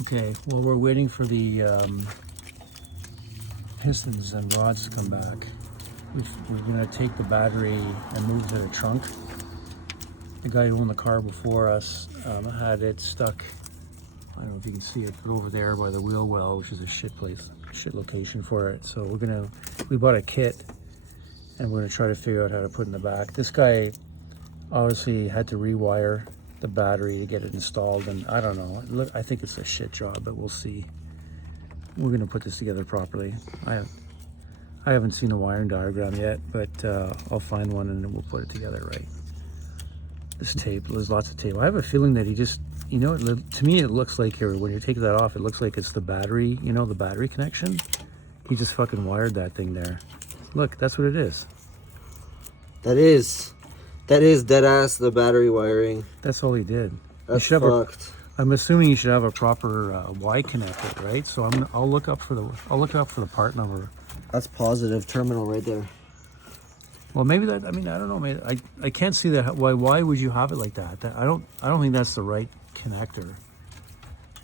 Okay, well, we're waiting for the pistons and rods to come back. We're gonna take the battery and move to the trunk. The guy who owned the car before us had it stuck, I don't know if you can see it, but over there by the wheel well, which is a shit place, shit location for it. So we bought a kit and we're gonna try to figure out how to put in the back. This guy obviously had to rewire the battery to get it installed, and I don't know, I think it's a shit job, but we'll see. We're gonna put this together properly. I haven't seen a wiring diagram yet, but I'll find one and then we'll put it together right. This tape, there's lots of tape. I have a feeling that he just, you know, to me it looks like here, when you take that off, it looks like it's the battery, you know, the battery connection. He just fucking wired that thing there. Look, that's what it is. That is dead ass the battery wiring. That's all he did. That's fucked. I'm assuming you should have a proper Y connector, right? So I'll look up for the part number. That's positive terminal right there. Well, maybe that. I mean, I don't know. Maybe, I can't see that. Why would you have it like that? I don't think that's the right connector.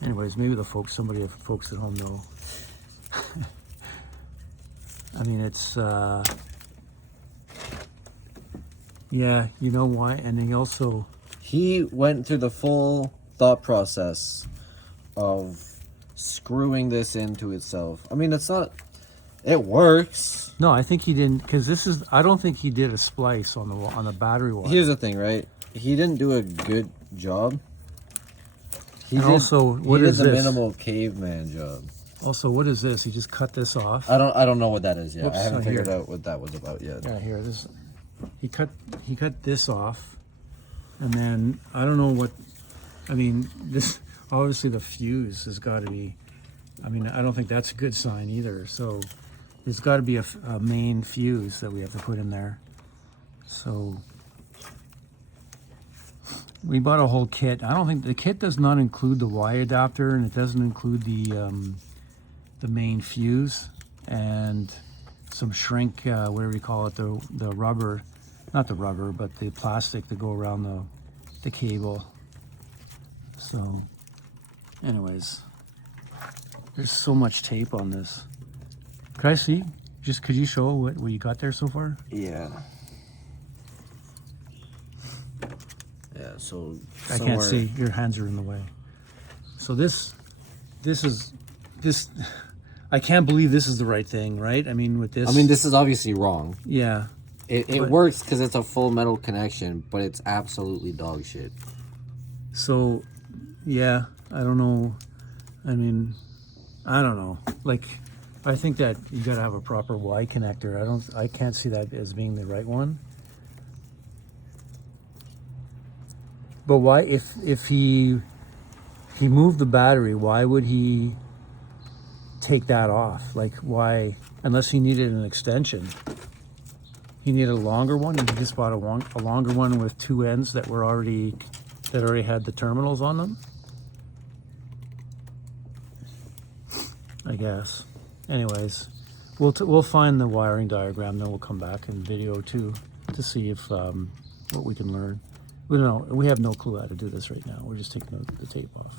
Anyways, maybe folks at home know. I mean, it's yeah, you know why, and he went through the full thought process of screwing this into itself. I mean, it works. No, I think he didn't, because I don't think he did a splice on the battery wire. Here's the thing, right? He didn't do a good job. He did the minimal caveman job. Also, what is this? He just cut this off. I don't know what that is yet. Whoops, I haven't figured out what that was about yet. Yeah, here this. He cut this off, and then I don't know what. I mean, this obviously the fuse has got to be. I mean, I don't think that's a good sign either. So there's got to be a main fuse that we have to put in there. So we bought a whole kit. I don't think the kit does not include the Y adapter, and it doesn't include the main fuse and some shrink, whatever you call it, the rubber, not the rubber, but the plastic to go around the cable. So anyways, there's so much tape on this. Could I see? Could you show what you got there so far? Yeah. Yeah, so I can't see. Your hands are in the way. So this is I can't believe this is the right thing, right? I mean, with this. I mean, this is obviously wrong. Yeah. It works because it's a full metal connection, but it's absolutely dog shit. So, yeah, I don't know. I mean, I don't know. Like, I think that you got to have a proper Y connector. I can't see that as being the right one. But why, if he moved the battery, why would he take that off? Like, why? Unless he needed an extension. He needed a longer one, and he just bought a longer one with two ends that already had the terminals on them. I guess. Anyways, we'll find the wiring diagram, then we'll come back and video too to see if what we can learn. We don't know. We have no clue how to do this right now. We're just taking the tape off.